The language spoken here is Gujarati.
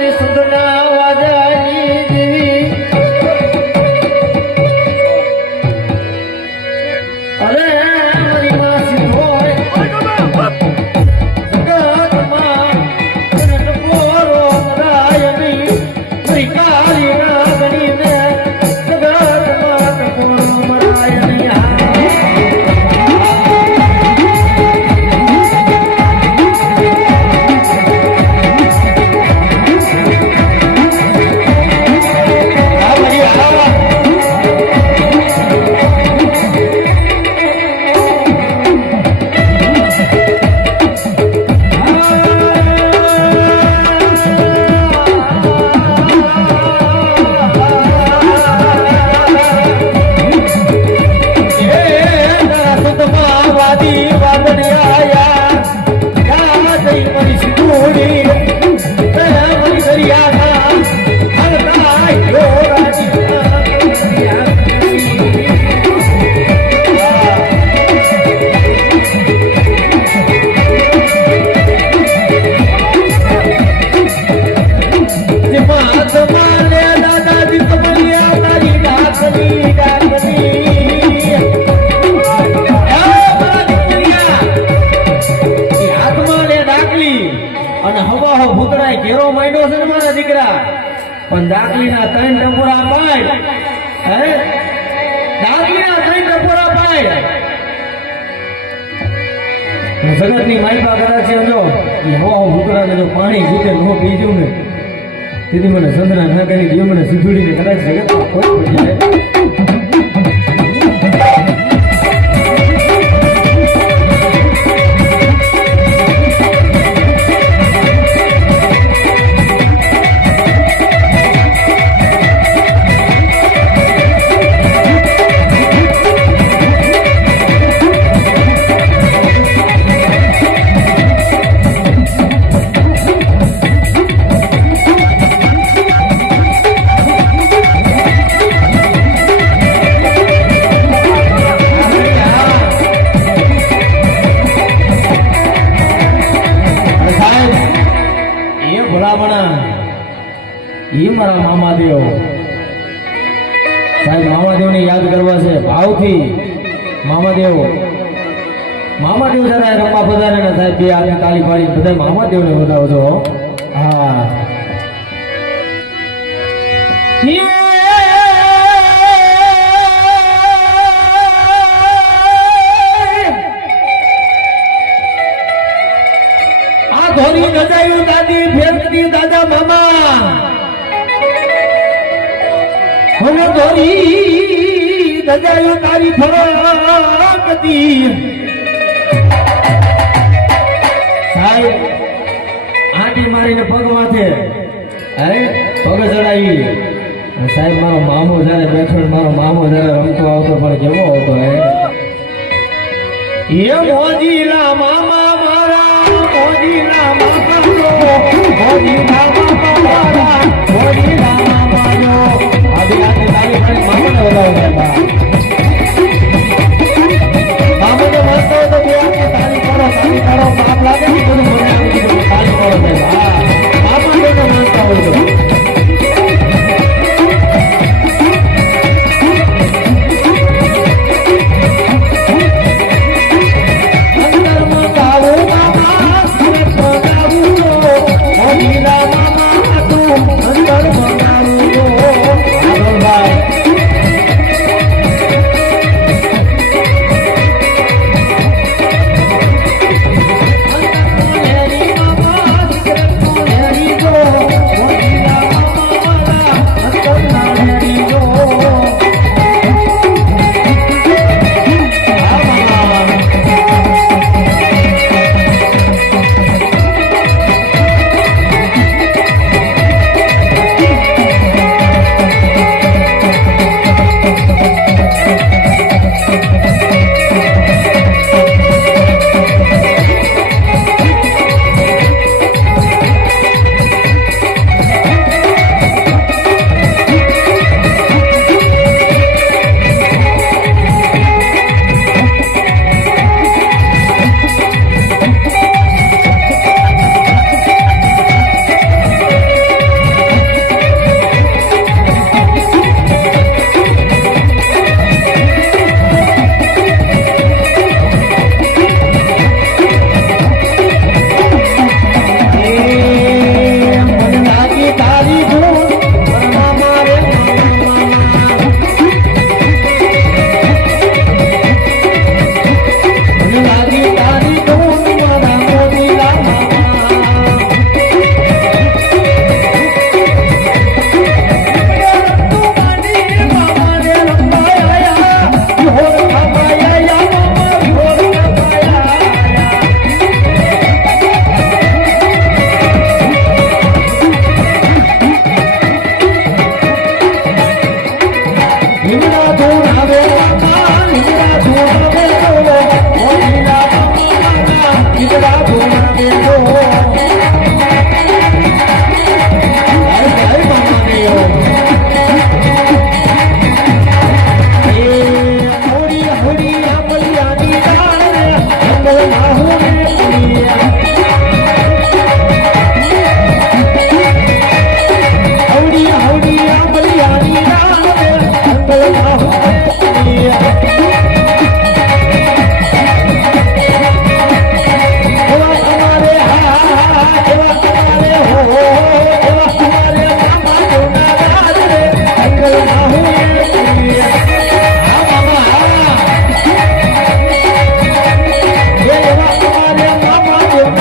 করে সুন্দর પણ દાખલીના ત્રણ ટપોરા પાય હે? દાખલીના ત્રણ ટપોરા પાય જગતની માલિકા કદાચ છે એ હવા ભૂતરાને જો પાણી ઘૂટે નો પીજું ને. તેથી મને સંતરા ના કરી દે મને સીધુડીને કદાચ જગત ખોટ એ મારા મામાદેવ. સાહેબ, મામાદેવને યાદ કરવા છે. ભાવથી. મામાદેવ. મામાદેવ જરા રમવા પધારે ને સાહેબ, બે હાથે તાળી પાડી બધા મામાદેવને વધાવો છો, હો. હા. હવે ધોરી રજાયો તારી ફરકતી સાહેબ, આંટી મારીને પગ માથે. અરે, પગ ચડાવી. સાહેબ, મારો મામો જયારે બેઠો મારો મામો જયારે રમતો આવતો, પણ કેવો આવતો એ મોજીલા મામા મારા, મોજીલા Claro.